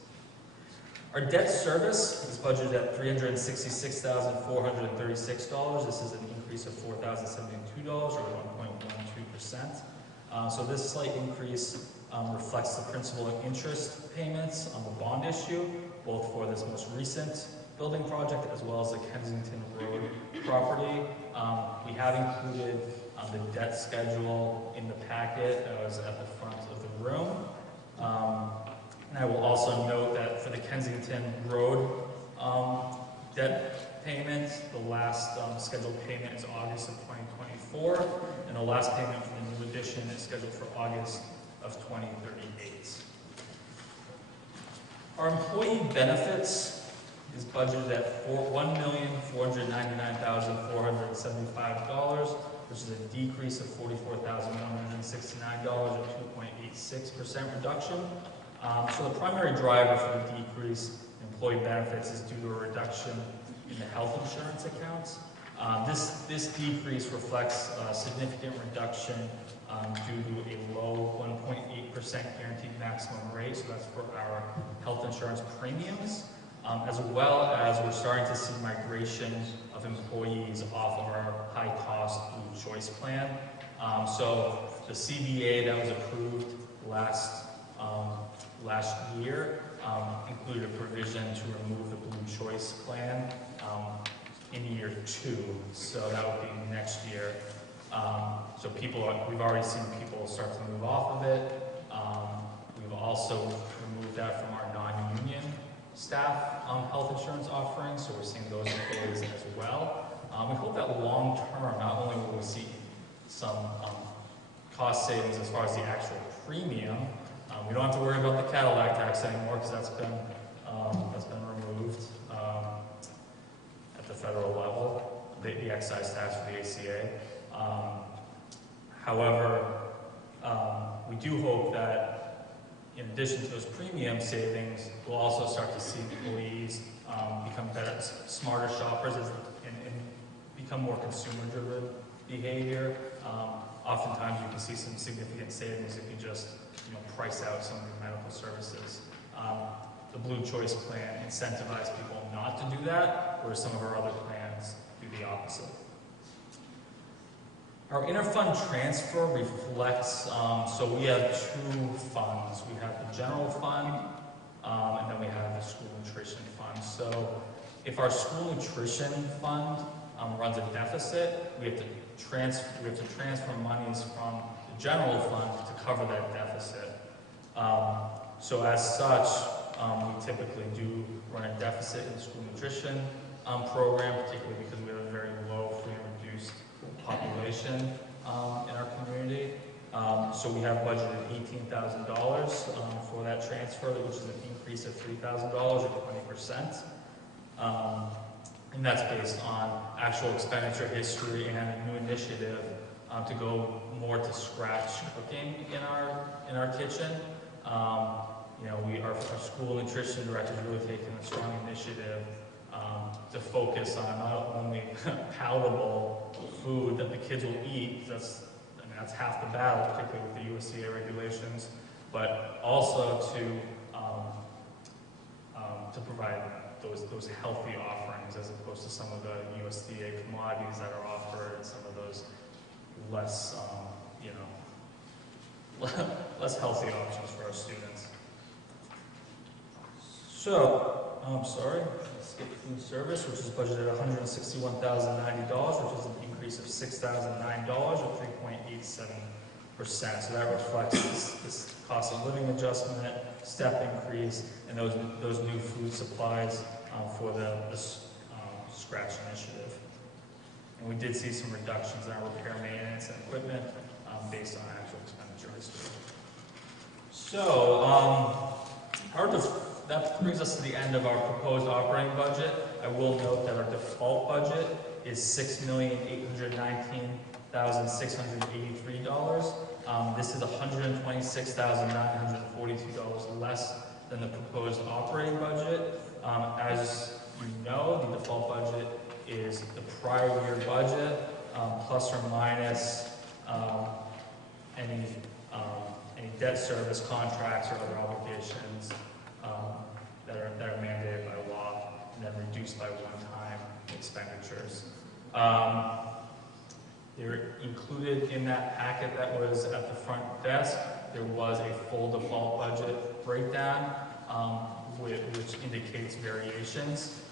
Our debt service is budgeted at $366,436. This is an increase of $4,072, or 1.12%. So this slight increase reflects the principal and interest payments on the bond issue, both for this most recent building project as well as the Kensington Road property. We have included the debt schedule in the packet that was at the front of the room. And I will also note that for the Kensington Road debt payment, the last scheduled payment is August of 2024, and the last payment for the new addition is scheduled for August of 2038. Our employee benefits is budgeted at $1,499,475, which is a decrease of $44,169, or 2.86% reduction. So the primary driver for the decrease in employee benefits is due to a reduction in the health insurance accounts. This decrease reflects a significant reduction due to a low 1.8% guaranteed maximum rate, so that's for our health insurance premiums, as well as we're starting to see migration of employees off of our high-cost Blue Choice plan. So the CBA that was approved last year included a provision to remove the Blue Choice plan in year 2, so that would be next year. So we've already seen people start to move off of it. We've also removed that from our non-union staff health insurance offerings, so we're seeing those employees as well. We hope that long term, not only will we see some cost savings as far as the actual premium, we don't have to worry about the Cadillac tax anymore because that's been removed at the federal level, the excise tax for the ACA. However, we do hope that in addition to those premium savings, we'll also start to see employees become better, smarter shoppers and become more consumer-driven behavior. Oftentimes you can see some significant savings if you just price out some of your medical services. The Blue Choice plan incentivizes people not to do that, whereas some of our other plans do the opposite. Our interfund transfer reflects, so we have 2 funds. We have the general fund, and then we have the school nutrition fund. So if our school nutrition fund runs a deficit, we have to transfer monies from the general fund to cover that deficit. So as such, we typically do run a deficit in the school nutrition program, particularly because we have a very low free and reduced population in our community. So we have budgeted $18,000 for that transfer, which is an increase of $3,000 or 20%. And that's based on actual expenditure history and a new initiative to go more to scratch cooking in our kitchen. Our school nutrition director is really taking a strong initiative to focus on not only palatable food that the kids will eat, that's half the battle, particularly with the USDA regulations, but also to provide those healthy offerings as opposed to some of the USDA commodities that are offered, and some of those less less healthy options for our students. So, I'm sorry, skip food service, which is budgeted at $161,090, which is an increase of $6,009 or 3.87%. So that reflects this cost of living adjustment, step increase, and those new food supplies for the scratch initiative. And we did see some reductions in our repair, maintenance, and equipment based on actual expenditure history. So, that brings us to the end of our proposed operating budget. I will note that our default budget is $6,819,683. This is $126,942 less than the proposed operating budget. As you know, the default budget is the prior year budget, plus or minus any debt service contracts or other obligations that are mandated by law, and then reduced by one-time expenditures. They're included in that packet that was at the front desk. There was a full default budget breakdown, which indicates variations.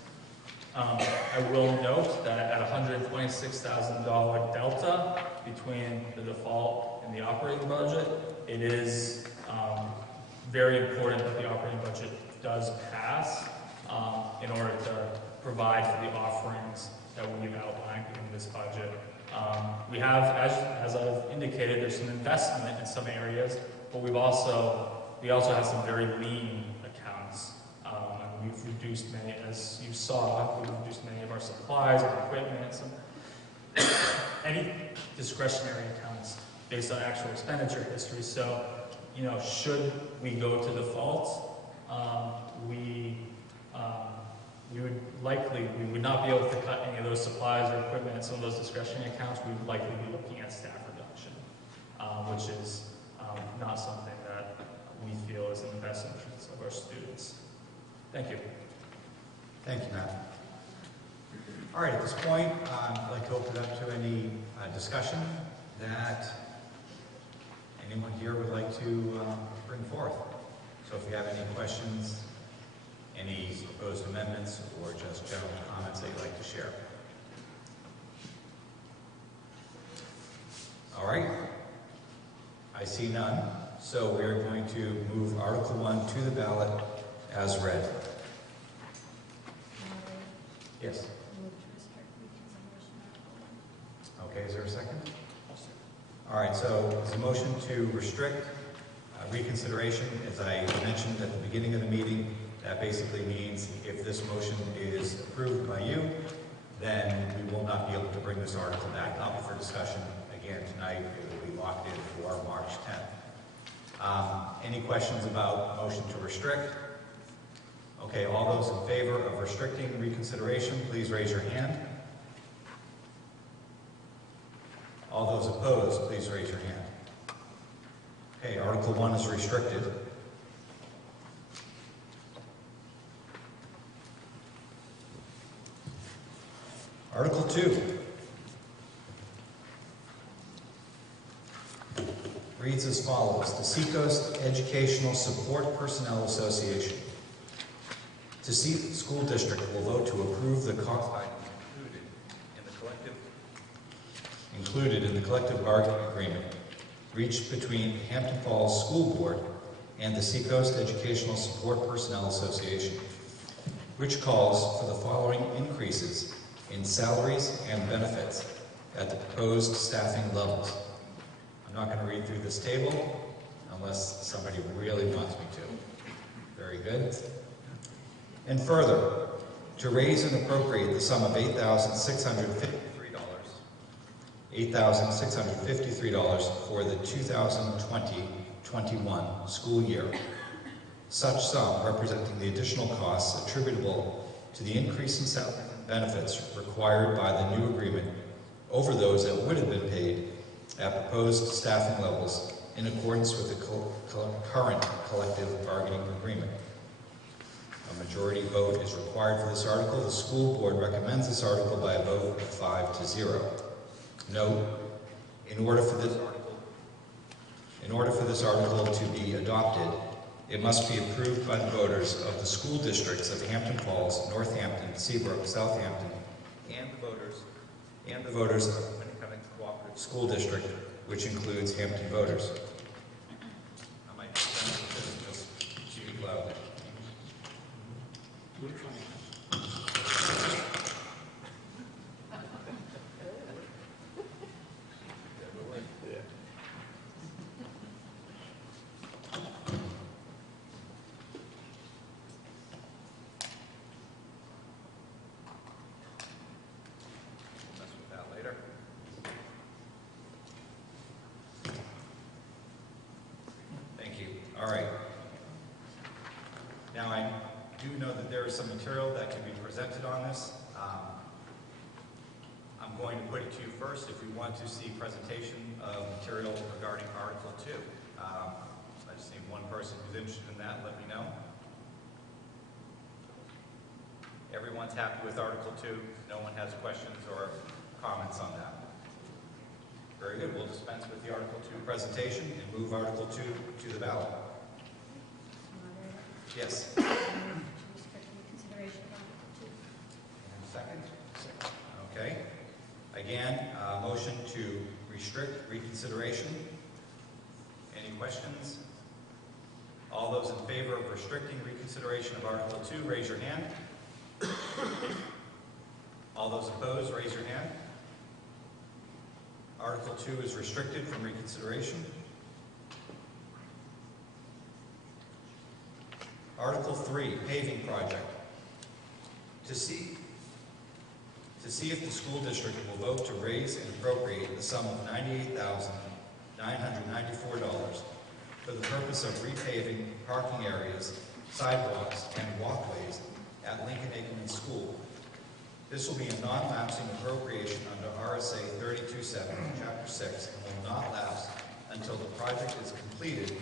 I will note that at $126,000 delta between the default and the operating budget, it is very important that the operating budget does pass in order to provide for the offerings that we've outlined in this budget. We have, as I've indicated, there's some investment in some areas, but we also have some very lean accounts. We've reduced many, as you saw, we've reduced many of our supplies, our equipment, any discretionary accounts based on actual expenditure history. So, should we go to default, we would not be able to cut any of those supplies or equipment and some of those discretionary accounts. We would likely be looking at staff reduction, which is not something that we feel is in the best interest of our students. Thank you. Thank you, Matt. All right, at this point, I'd like to open it up to any discussion that anyone here would like to bring forth. So if you have any questions, any proposed amendments, or just general comments that you'd like to share. All right. I see none. So we're going to move Article 1 to the ballot as read. Yes. Okay, is there a second? All right, so there's a motion to restrict reconsideration. As I mentioned at the beginning of the meeting, that basically means if this motion is approved by you, then we will not be able to bring this article back up for discussion again tonight. It will be locked in for March 10th. Any questions about motion to restrict? Okay, all those in favor of restricting reconsideration, please raise your hand. All those opposed, please raise your hand. Okay, Article 1 is restricted. Article 2 reads as follows: the Seacoast Educational Support Personnel Association. The school district will vote to approve the cost item included in the collective bargaining agreement reached between Hampton Falls School Board and the Seacoast Educational Support Personnel Association, which calls for the following increases in salaries and benefits at the proposed staffing levels. I'm not going to read through this table unless somebody really wants me to. Very good. And further, to raise and appropriate the sum of $8,653 for the 2020-21 school year. Such sum representing the additional costs attributable to the increase in salary and benefits required by the new agreement over those that would have been paid at proposed staffing levels in accordance with the current collective bargaining agreement. A majority vote is required for this article. The school board recommends this article by a vote of 5-0. Note, in order for this this article to be adopted, it must be approved by the voters of the school districts of Hampton Falls, Northampton, Seabrook, Southampton, and the voters of Winnicott Cooperative School District, which includes Hampton voters. I might just speak loudly. Mess with that later. Thank you. All right. Now, I do know that there is some material that can be presented on this. I'm going to put it to you first if we want to see presentation of material regarding Article 2. I just need one person who's interested in that. Let me know. Everyone's happy with Article 2. No one has questions or comments on that. Very good. We'll dispense with the Article 2 presentation and move Article 2 to the ballot. Yes. Second? Okay. Again, motion to restrict reconsideration. Any questions? All those in favor of restricting reconsideration of Article 2, raise your hand. All those opposed, raise your hand. Article 2 is restricted from reconsideration. Article 3, paving project. To see if the school district will vote to raise and appropriate the sum of $98,994 for the purpose of repaving parking areas, sidewalks, and walkways at Lincoln Ackerman School. This will be a non-lapsing appropriation under RSA 32.7, Chapter 6, and will not lapse until the project is completed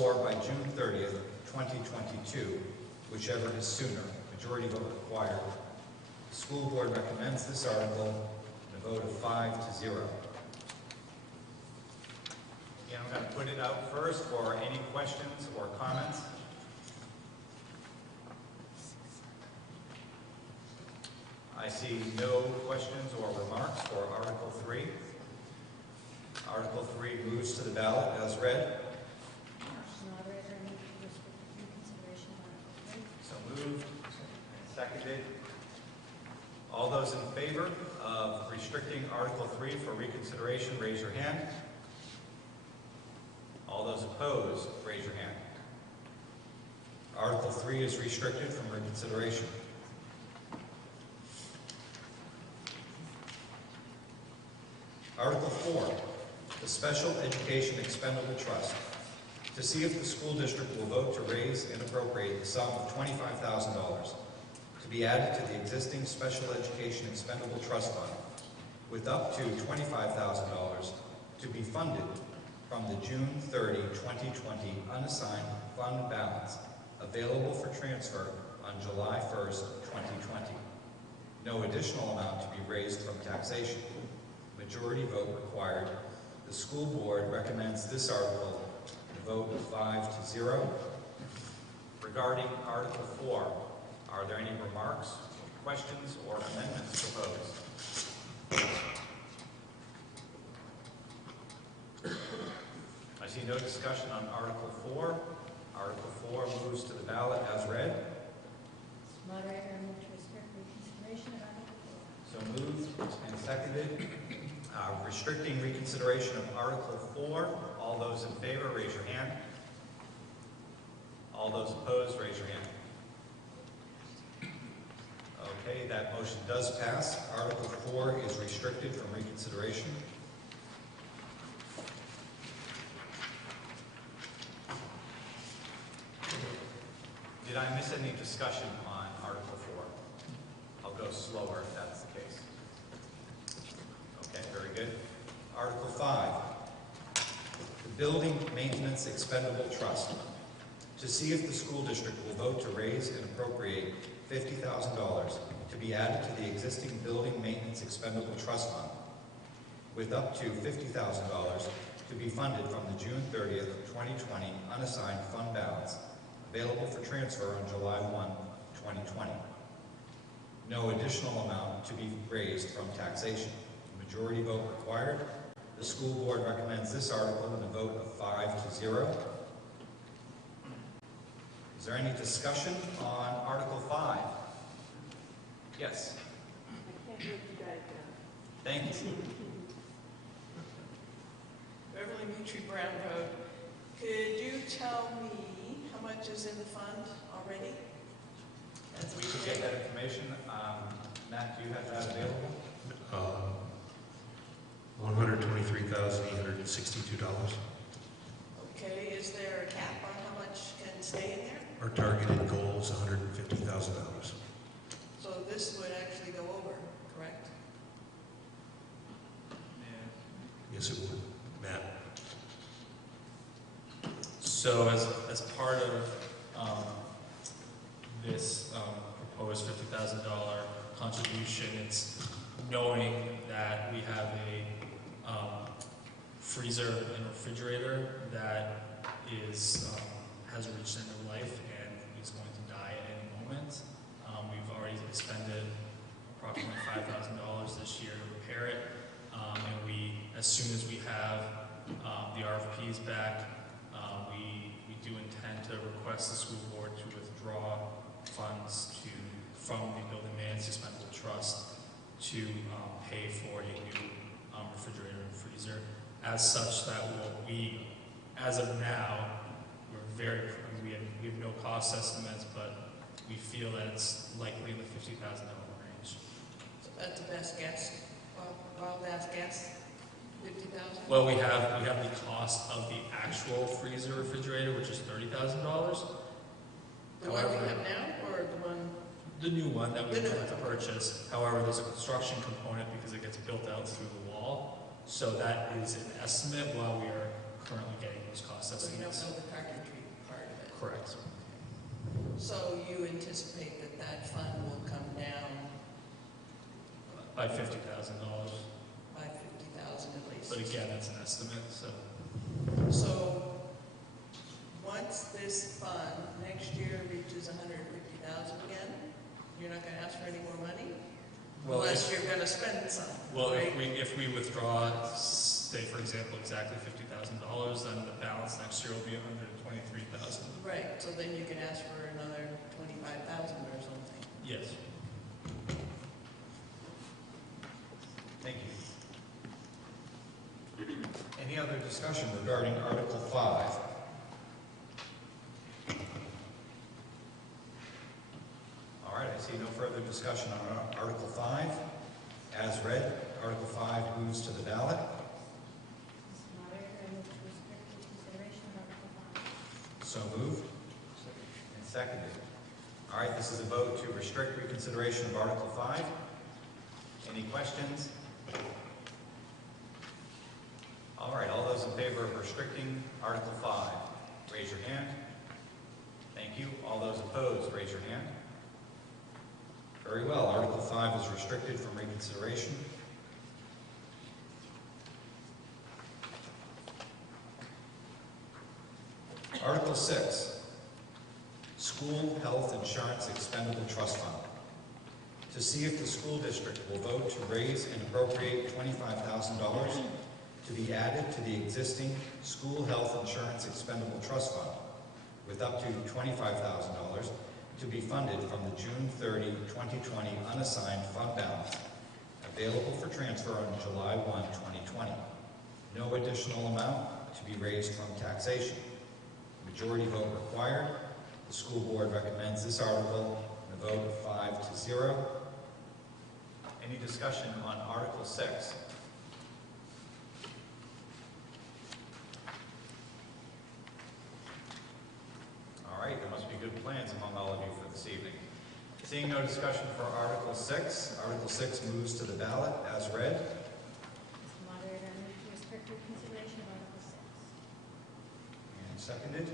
or by June 30th, 2022, whichever is sooner. Majority vote required. The school board recommends this article in a vote of 5-0. Again, I'm going to put it out first for any questions or comments. I see no questions or remarks for Article 3. Article 3 moves to the ballot as read. So moved. Seconded. All those in favor of restricting Article 3 for reconsideration, raise your hand. All those opposed, raise your hand. Article 3 is restricted from reconsideration. Article 4, the Special Education Expendable Trust. To see if the school district will vote to raise and appropriate the sum of $25,000 to be added to the existing Special Education Expendable Trust Fund, with up to $25,000 to be funded from the June 30, 2020 unassigned fund balance available for transfer on July 1st, 2020. No additional amount to be raised from taxation. Majority vote required. The school board recommends this article in a vote of 5-0. Regarding Article 4, are there any remarks, questions, or amendments proposed? I see no discussion on Article 4. Article 4 moves to the ballot as read. Moderator, I move to restrict reconsideration of Article 4. So moved and seconded. Restricting reconsideration of Article 4. All those in favor, raise your hand. All those opposed, raise your hand. Okay, that motion does pass. Article 4 is restricted from reconsideration. Did I miss any discussion on Article 4? I'll go slower if that's the case. Okay, very good. Article 5, the Building Maintenance Expendable Trust. To see if the school district will vote to raise and appropriate $50,000 to be added to the existing Building Maintenance Expendable Trust Fund, with up to $50,000 to to be funded from the June 30th, 2020 unassigned fund balance available for transfer on July 1, 2020. No additional amount to be raised from taxation. Majority vote required. The school board recommends this article with a vote of 5-0. Is there any discussion on Article 5? Yes. I can't hear you guys now. Thank you. Beverly Mitri Brown Road. Could you tell me how much is in the fund already? As We we can get that information. Matt, do you have that available? $123,862. Okay, is there a cap on how much can stay in there? Our targeted goal is $150,000. So this would actually go over, correct? Yes, it would. Matt? So as part of this proposed $50,000 contribution, it's knowing that we have a freezer and refrigerator that has reached end of life and is going to die at any moment. We've already expended approximately $5,000 this year to repair it, and as soon as we have the RFPs back, we do intend to request the school board to withdraw funds from the Building Maintenance Expendable Trust to pay for a new refrigerator and freezer. As such, as of now, we have no cost estimates, but we feel that it's likely in the $50,000 range. So that's the best guess, wild ass guess, 50,000? Well, we have the cost of the actual freezer refrigerator, which is $30,000. The one we have now, or the one? The new one that we The new intend to one. purchase. However, there's a construction component because it gets built out through the wall. So that is an estimate while we are currently getting those cost So you don't estimates. know the carpentry part of it? Correct. So you anticipate that that fund will come down By $50,000. by 50,000 at least? But again, that's an estimate, so. So, once this fund next year reaches 150,000 again, you're not gonna ask for any more money? Well, Unless you're gonna spend some, Well, right? if we withdraw, say for example, exactly $50,000, then the balance next year will be $123,000. Right, so then you can ask for another 25,000 or something. Yes. Thank you. Any other discussion regarding Article 5? All right, I see no further discussion on Article 5. As read, Article 5 moves to the ballot. Mr. Moderator, I move to restrict the consideration of Article 5. So moved. And seconded. All right, this is a vote to restrict reconsideration of Article 5. Any questions? All right, all those in favor of restricting Article 5, raise your hand. Thank you. All those opposed, raise your hand. Very well. Article 5 is restricted from reconsideration. Article 6, School Health Insurance Expendable Trust Fund. To see if the school district will vote to raise and appropriate $25,000 to be added to the existing School Health Insurance Expendable Trust Fund, with up to $25,000 to be funded from the June 30, 2020 unassigned fund balance, available for transfer on July 1, 2020. No additional amount to be raised from taxation. Majority vote required. The school board recommends this article in a vote of 5-0. Any discussion on Article 6? All right, there must be good plans among all of you for this evening. Seeing no discussion for Article 6, Article 6 moves to the ballot as read. Mr. Moderator, I move to restrict reconsideration of Article 6. And seconded.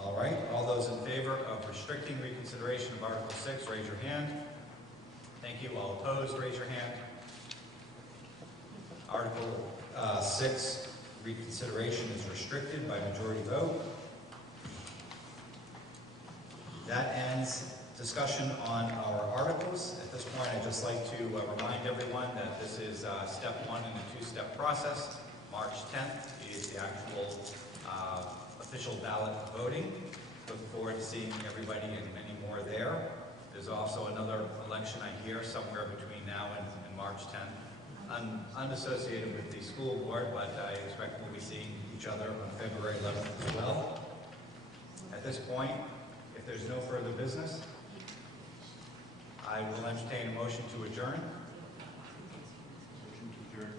All right, all those in favor of restricting reconsideration of Article 6, raise your hand. Thank you. All opposed, raise your hand. Article 6 reconsideration is restricted by majority vote. That ends discussion on our articles. At this point, I'd just like to remind everyone that this is step one in a two-step process. March 10th is the actual official ballot voting. Look forward to seeing everybody and many more there. There's also another election I hear somewhere between now and March 10th, unassociated with the school board, but I expect we'll be seeing each other on February 11th as well. At this point, if there's no further business, I will entertain a motion to adjourn. Motion to adjourn.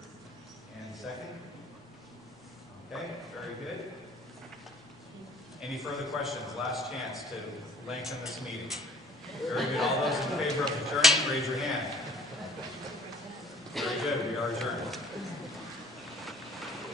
And second? Okay, very good. Any further questions? Last chance to lengthen this meeting. Very good. All those in favor of adjourning, raise your hand. Very good. We are adjourned.